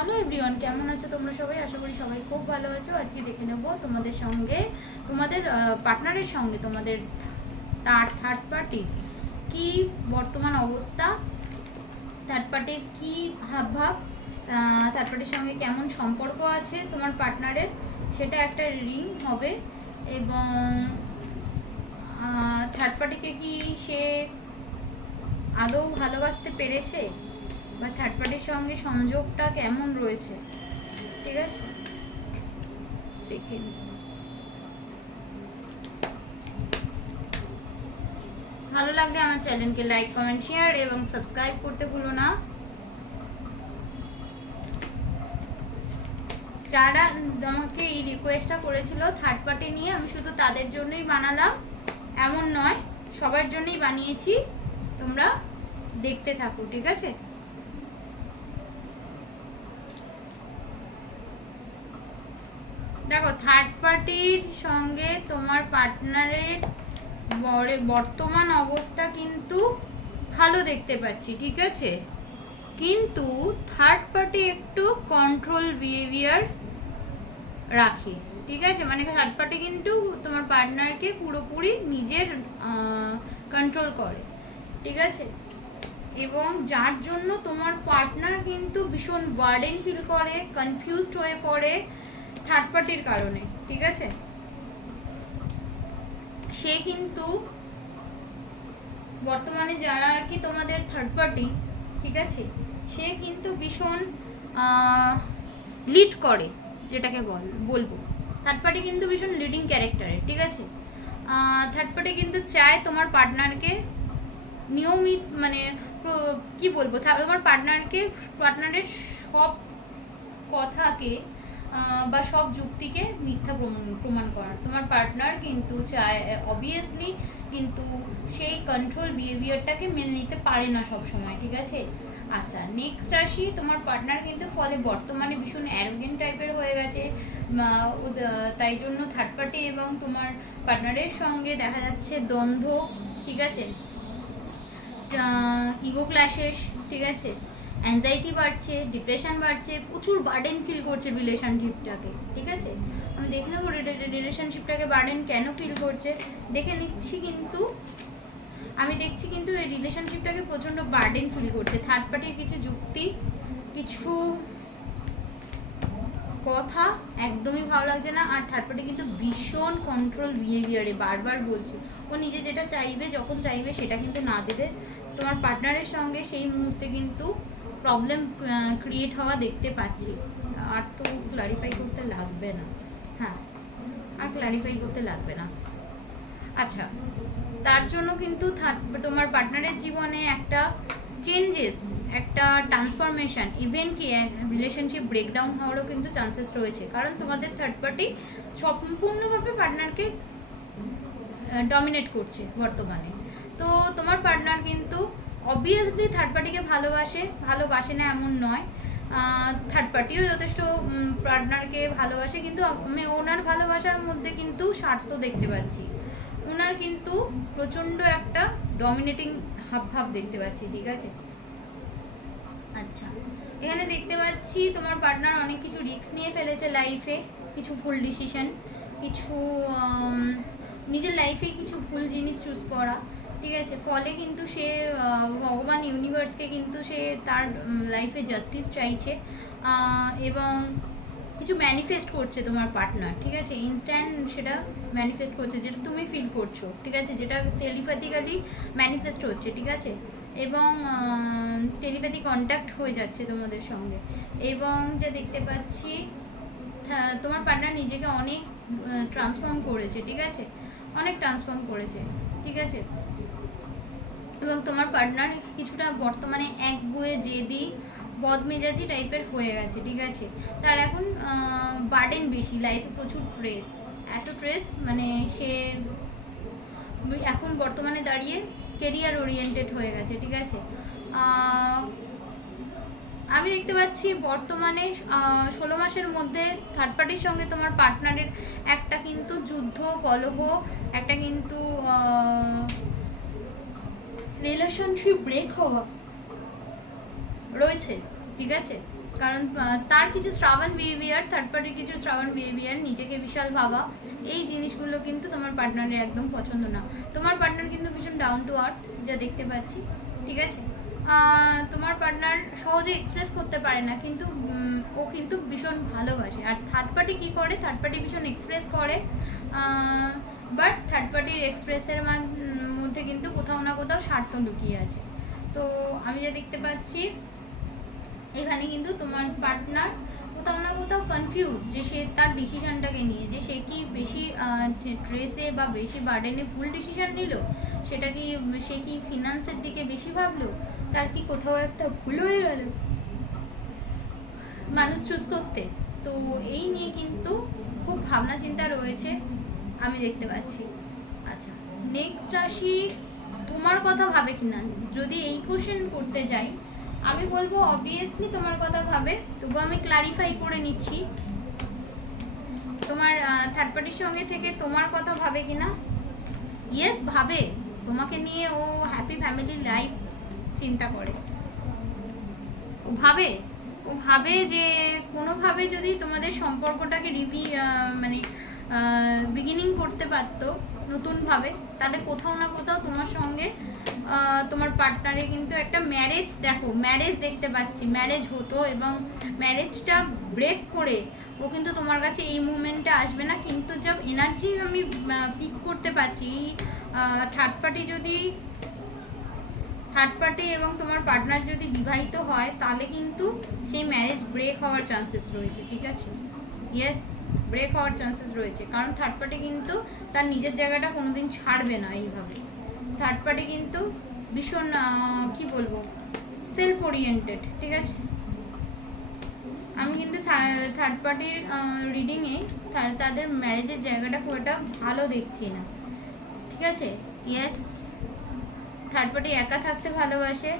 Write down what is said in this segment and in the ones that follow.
Hello everyone কেমন আছো তোমরা সবাই? আশা করি সবাই খুব ভালো আছো। আজকে দেখে নেব তোমাদের সঙ্গে, তোমাদের পার্টনারের সঙ্গে তোমাদের তার থার্ড পার্টি কি বর্তমান অবস্থা থার্ড পার্টির কি ভাবভাব থার্ড পার্টির সঙ্গে কেমন সম্পর্ক আছে তোমার পার্টনারের সেটা একটা রিং হবে এবং থার্ড পার্টিকে কি সে আদৌ ভালোবাসতে পেরেছে? বা থার্ড পার্টির সঙ্গে সংযোগটা কেমন রয়েছে? ঠিক আছে? দেখে ভালো লাগলে আমার চ্যানেলকে লাইক কমেন্ট শেয়ার এবং সাবস্ক্রাইব করতে ভুলো না। যারা আমাকে এই রিকোয়েস্টটা করেছিল থার্ড পার্টি নিয়ে, আমি শুধু তাদের জন্যই বানালাম। এমন নয়, সবার জন্যই বানিয়েছি। তোমরা দেখতে থাকো, ঠিক আছে? দেখো থার্ড পার্টির সঙ্গে তোমার পার্টনারের বরে, বর্তমান অবস্থা কিন্তু ভালো দেখতে পাচ্ছি, ঠিক আছে? কিন্তু থার্ড পার্টি একটু কন্ট্রোল বিহেভিয়ার রাখে, ঠিক আছে? মানে থার্ড পার্টি কিন্তু তোমার পার্টনারকে পুরোপুরি নিজের কন্ট্রোল করে, ঠিক আছে? এবং যার জন্য তোমার পার্টনার কিন্তু ভীষণ বার্ডেন ফিল করে কনফিউজড হয়ে পড়ে থার্ড পার্টির কারণে, ঠিক আছে? সে কিন্তু বর্তমানে যারা আর কি তোমাদের থার্ড পার্টি ঠিক আছে? সে কিন্তু ভীষণ লিড করে, যেটাকে বল, বলব। থার্ড পার্টি কিন্তু ভীষণ লিডিং ক্যারেক্টারের ঠিক আছে? থার্ড পার্টি কিন্তু চায় তোমার পার্টনারকে নিয়মিত মানে কি বলব, তোমার পার্টনারকে পার্টনারের সব কথাকে বা সব যুক্তিকে মিথ্যা প্রমাণ করার। তোমার পার্টনার কিন্তু চায় অবভিয়াসলি কিন্তু সেই কন্ট্রোল বিহেভিয়ারটাকে মেনে নিতে পারে না সব সময় ঠিক আছে? আচ্ছা নেক্সট রাশি, তোমার পার্টনার কিন্তু ফলে বর্তমানে ভীষণ অ্যারোগেন্ট টাইপের হয়ে গেছে তাই জন্য থার্ড পার্টি এবং তোমার পার্টনারের সঙ্গে দেখা যাচ্ছে দ্বন্দ্ব, ঠিক আছে? ইগো ক্লাসেস ঠিক আছে? অ্যাংজাইটি বাড়ছে ডিপ্রেশন বাড়ছে, প্রচুর বার্ডেন ফিল করছে রিলেশনশিপটাকে ঠিক আছে? আমি দেখে নেব রিলেশনশিপটাকে বার্ডেন কেন ফিল করছে। দেখে নিচ্ছি কিন্তু, আমি দেখছি কিন্তু এই রিলেশনশিপটাকে প্রচণ্ড বার্ডেন ফিল করছে। থার্ড পার্টির কিছু যুক্তি, কিছু কথা একদমই ভালো লাগছে না। আর থার্ড পার্টি কিন্তু ভীষণ কন্ট্রোল বিহেভিয়ারে বারবার বলছে। ও নিজে যেটা চাইবে, যখন চাইবে সেটা কিন্তু না দেবে। তোমার পার্টনারের সঙ্গে সেই মুহূর্তে কিন্তু প্রবলেম ক্রিয়েট হওয়া দেখতে পাচ্ছি। আর তো ক্লারিফাই করতে লাগবে না। হ্যাঁ আর ক্লারিফাই করতে লাগবে না। আচ্ছা তার জন্য কিন্তু তোমার পার্টনারের জীবনে একটা চেঞ্জেস একটা ট্রান্সফরমেশন ইভেন কি রিলেশনশিপ ব্রেকডাউন হওয়ারও কিন্তু চান্সেস রয়েছে। কারণ তোমাদের থার্ড পার্টি সম্পূর্ণভাবে পার্টনারকে ডমিনেট করছে বর্তমানে। তো তোমার পার্টনার কিন্তু অবভিয়াসলি থার্ড পার্টিকে ভালোবাসে ভালোবাসে না এমন নয়। থার্ড পার্টিও যথেষ্ট পার্টনারকে ভালোবাসে, কিন্তু আমি ওনার ভালোবাসার মধ্যে কিন্তু স্বার্থ দেখতে পাচ্ছি। ওনার কিন্তু প্রচণ্ড একটা ডমিনেটিং হাব ভাব দেখতে পাচ্ছি, ঠিক আছে? আচ্ছা এখানে দেখতে পাচ্ছি তোমার পার্টনার অনেক কিছু রিস্ক নিয়ে ফেলেছে লাইফে কিছু ভুল ডিসিশন কিছু নিজের লাইফে কিছু ভুল জিনিস চুজ করা। ঠিক আছে ফলে কিন্তু সে ভগবান ইউনিভার্সকে কিন্তু সে তার লাইফে জাস্টিস চাইছে এবং কিছু ম্যানিফেস্ট করছে তোমার পার্টনার ঠিক আছে? ইনস্ট্যান্ট সেটা ম্যানিফেস্ট করছে যেটা তুমি ফিল করছ ঠিক আছে? যেটা টেলিপ্যাথিক্যালি ম্যানিফেস্ট হচ্ছে ঠিক আছে? এবং টেলিপ্যাথি কন্ট্যাক্ট হয়ে যাচ্ছে তোমাদের সঙ্গে। এবং যা দেখতে পাচ্ছি হ্যাঁ, তোমার পার্টনার নিজেকে অনেক ট্রান্সফর্ম করেছে ঠিক আছে? অনেক ট্রান্সফর্ম করেছে ঠিক আছে? এবং তোমার পার্টনার কিছুটা বর্তমানে এক একগুয়ে জেদি, বদমেজাজি টাইপের হয়ে গেছে, ঠিক আছে? তার এখন বার্ডেন বেশি লাইফে প্রচুর ট্রেস এত ট্রেস মানে সে এখন বর্তমানে দাঁড়িয়ে কেরিয়ার ওরিয়েন্টেড হয়ে গেছে, ঠিক আছে? আমি দেখতে পাচ্ছি বর্তমানে ষোলো মাসের মধ্যে থার্ড পার্টির সঙ্গে তোমার পার্টনারের একটা কিন্তু যুদ্ধ, কলহ, একটা কিন্তু রিলেশনশিপ ব্রেক হওয়া। রয়েছে, ঠিক আছে? কারণ তার কিছু শ্রাবণ বিহেভিয়ার থার্ড পার্টির কিছু শ্রাবণ বিহেভিয়ার নিজেকে বিশাল ভাবা, এই জিনিসগুলো কিন্তু তোমার পার্টনারের একদম পছন্দ না। তোমার পার্টনার কিন্তু ভীষণ ডাউন টু আর্থ যা দেখতে পাচ্ছি, ঠিক আছে? তোমার পার্টনার সহজে এক্সপ্রেস করতে পারে না, কিন্তু ও কিন্তু ভীষণ ভালোবাসে। আর থার্ড পার্টি কী করে? থার্ড পার্টি ভীষণ এক্সপ্রেস করে বাট থার্ড পার্টির এক্সপ্রেসের মধ্যে কিন্তু কোথাও না কোথাও স্বার্থ লুকিয়ে আছে। তো আমি যা দেখতে পাচ্ছি, এখানে কিন্তু তোমার পার্টনার কোথাও না কোথাও কনফিউজ যে সে তার ডিসিশনটাকে নিয়ে, যে সে কি বেশি ড্রেসে বা বেশি বার্ডেনে ফুল ডিসিশন নিল? সেটা কি, সে কি ফিনান্সের দিকে বেশি ভাবলো? তার কি কোথাও একটা ভুল হয়ে গেল? মানুষ চুজ করতে। তো এই নিয়ে কিন্তু খুব ভাবনা চিন্তা রয়েছে, আমি দেখতে পাচ্ছি। আচ্ছা। নেক্সট রাশি তোমার কথা ভাবে কিনা? যদি এই কোশ্চেন করতে যাই, আমি বলব অবভিয়াসলি তোমার কথা ভাবে। তবু আমি ক্লারিফাই করে নিচ্ছি। তোমার থার্ড পার্টির সঙ্গে থেকে তোমার কথা ভাবে কিনা? ইয়েস ভাবে। তোমাকে নিয়ে ও হ্যাপি ফ্যামিলি লাইফ চিন্তা করে। ও ভাবে। ও ভাবে যে কোনোভাবে যদি তোমাদের সম্পর্কটাকে রিভি মানে বিগিনিং করতে পারতো নতুনভাবে। তাহলে কোথাও না কোথাও তোমার সঙ্গে তোমার পার্টনারে কিন্তু একটা ম্যারেজ দেখো ম্যারেজ দেখতে পাচ্ছি। ম্যারেজ হতো এবং ম্যারেজটা ব্রেক করে ও কিন্তু তোমার কাছে এই মুভমেন্টে আসবে না। কিন্তু যা এনার্জি আমি পিক করতে পারছি থার্ড পার্টি যদি থার্ড পার্টি এবং তোমার পার্টনার যদি বিবাহিত হয়, তাহলে কিন্তু সেই ম্যারেজ ব্রেক হওয়ার চান্সেস রয়েছে, ঠিক আছে? ইয়েস ব্রেক হওয়ার চান্সেস রয়েছে। কারণ থার্ড পার্টি কিন্তু তার নিজের জায়গাটা কোনোদিন ছাড়বে না এইভাবে। থার্ড পার্টি কিন্তু ভীষণ কি বলব সেলফ ওরিয়েন্টেড ঠিক আছে? আমি কিন্তু থার্ড পার্টির রিডিংয়ে তাদের ম্যারেজের জায়গাটা খুব একটা ভালো দেখছি না। ঠিক আছে? ইয়েস থার্ড পার্টি একা থাকতে ভালোবাসে।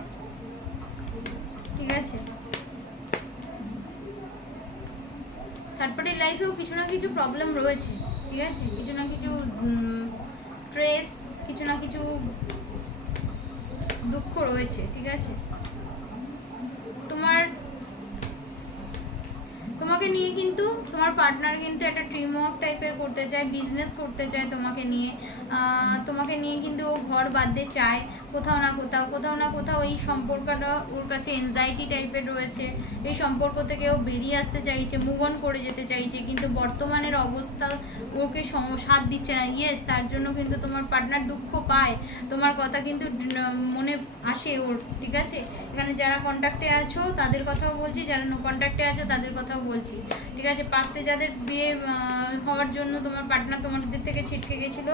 ঠিক আছে? থার্ড পার্টির লাইফেও কিছু না কিছু প্রবলেম রয়েছে, ঠিক আছে? কিছু না কিছু স্ট্রেস কিছু না কিছু দুঃখ রয়েছে, ঠিক আছে? তোমার তোমাকে নিয়ে কিন্তু তোমার পার্টনার কিন্তু একটা ট্রিম ওয়ার্ক টাইপের করতে চায় বিজনেস করতে চায় তোমাকে নিয়ে। তোমাকে নিয়ে কিন্তু ও ঘর বাঁধতে চায়, কোথাও না কোথাও কোথাও না কোথাও এই সম্পর্কটা ওর কাছে এনজাইটি টাইপের রয়েছে। এই সম্পর্ক থেকে ও বেরিয়ে আসতে চাইছে মুভ অন করে যেতে চাইছে, কিন্তু বর্তমানের অবস্থা ওকে সাথ দিচ্ছে না। ইয়েস তার জন্য কিন্তু তোমার পার্টনার দুঃখ পায়। তোমার কথা কিন্তু মনে আসে ওর, ঠিক আছে? এখানে যারা কন্ট্যাক্টে আছো, তাদের কথাও বলছি, যারা নো কন্ট্যাক্টে আছো, তাদের কথাও বলছি। ঠিক আছে পাস্টে যাদের বিয়ে হওয়ার জন্য তোমার পার্টনার তোমাদের থেকে ছিটকে গেছিল,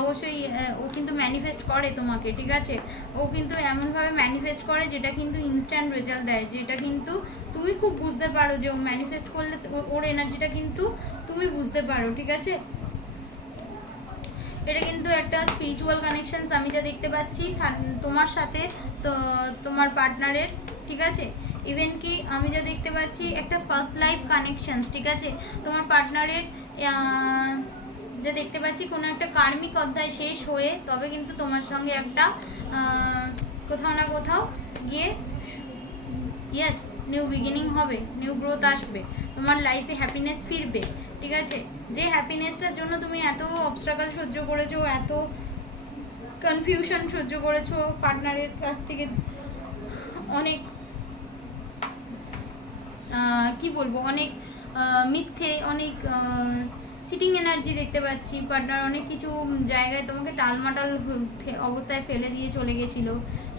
অবশ্যই ও কিন্তু ম্যানিফেস্ট করে তোমাকে, ঠিক আছে? ও কিন্তু এমনভাবে ম্যানিফেস্ট করে যেটা কিন্তু ইনস্ট্যান্ট রেজাল্ট দেয়, যেটা কিন্তু তুমি খুব বুঝতে পারো যে ও ম্যানিফেস্ট করলে ওর এনার্জিটা কিন্তু তুমি বুঝতে পারো, ঠিক আছে? এটা কিন্তু একটা স্পিরিচুয়াল কানেকশনস আমি যা দেখতে পাচ্ছি তোমার সাথে, তো, তোমার পার্টনারের ঠিক আছে? ইভেন কি আমি যা দেখতে পাচ্ছি, একটা ফার্স্ট লাইফ কানেকশনস ঠিক আছে? তোমার পার্টনারের যা দেখতে পাচ্ছি, কোনো একটা কার্মিক অধ্যায় শেষ হয়ে তবে কিন্তু তোমার সঙ্গে একটা কোথাও না কোথাও গিয়ে ইয়েস নিউ বিগিনিং হবে নিউ গ্রোথ আসবে, তোমার লাইফে হ্যাপিনেস ফিরবে, ঠিক আছে? যে হ্যাপিনেসটার জন্য তুমি এত অবস্ট্রাগল সহ্য করেছ, এত কনফিউশন সহ্য করেছ পার্টনারের কাছ থেকে অনেক কি বলব? অনেক মিথ্যে অনেক চিটিং এনার্জি দেখতে পাচ্ছি। পার্টনার অনেক কিছু জায়গায় তোমাকে টালমাটাল অবস্থায় ফেলে দিয়ে চলে গেছিল।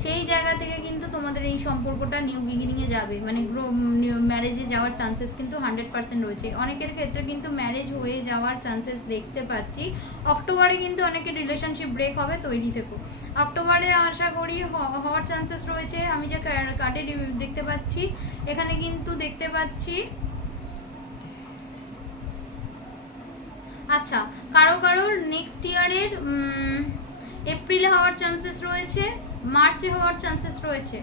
সেই জায়গা থেকে কিন্তু তোমাদের এই সম্পর্কটা নিউ বিগিনিংয়ে যাবে। মানে গ্রো ম্যারেজে যাওয়ার চান্সেস কিন্তু হান্ড্রেড পার্সেন্ট রয়েছে। অনেকের ক্ষেত্রে কিন্তু ম্যারেজ হয়ে যাওয়ার চান্সেস দেখতে পাচ্ছি। অক্টোবরে কিন্তু অনেকের রিলেশনশিপ ব্রেক হবে, তৈরি থেকো। অক্টোবরে আশা করি হওয়ার চান্সেস রয়েছে। আমি যে কার্ডে দেখতে পাচ্ছি, এখানে কিন্তু দেখতে পাচ্ছি আচ্ছা কারও কারোর নেক্সট ইয়ারের এপ্রিলে হওয়ার চান্সেস রয়েছে মার্চে হওয়ার চান্সেস রয়েছে।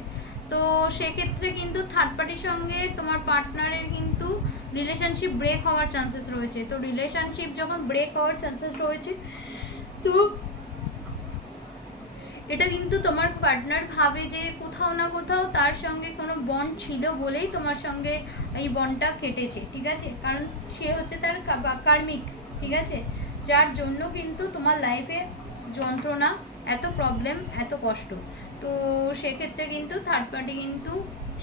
তো সেক্ষেত্রে কিন্তু থার্ড পার্টির সঙ্গে তোমার পার্টনারের কিন্তু রিলেশনশিপ ব্রেক হওয়ার চান্সেস রয়েছে। তো রিলেশনশিপ যখন ব্রেক হওয়ার চান্সেস রয়েছে, তো এটা কিন্তু তোমার পার্টনার ভাবে যে কোথাও না কোথাও তার সঙ্গে কোনো বন্ড ছিল বলেই তোমার সঙ্গে এই বন্ডটা কেটেছে, ঠিক আছে? কারণ সে হচ্ছে তার কার্মিক। ঠিক আছে? যার জন্য কিন্তু তোমার লাইফে যন্ত্রণা, এত প্রবলেম এত কষ্ট। তো সেক্ষেত্রে কিন্তু থার্ড পার্টি কিন্তু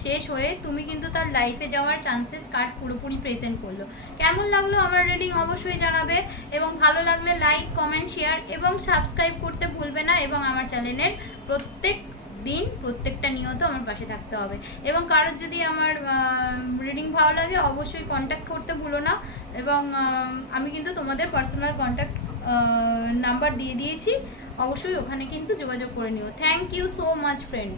শেষ হয়ে তুমি কিন্তু তার লাইফে যাওয়ার চান্সেস কার্ড পুরোপুরি প্রেজেন্ট করল। কেমন লাগল আমার রিডিং অবশ্যই জানাবে এবং ভালো লাগলে লাইক কমেন্ট শেয়ার এবং সাবস্ক্রাইব করতে ভুলবে না এবং আমার চ্যানেলের প্রত্যেক দিন প্রত্যেকটা নিয়ত আমার পাশে থাকতে হবে। এবং কারোর যদি আমার রিডিং ভালো লাগে, অবশ্যই কন্ট্যাক্ট করতে ভুলো না। এবং আমি কিন্তু তোমাদের পার্সোনাল কন্ট্যাক্ট নাম্বার দিয়ে দিয়েছি। অবশ্যই ওখানে কিন্তু যোগাযোগ করে নিও। Thank you so much friend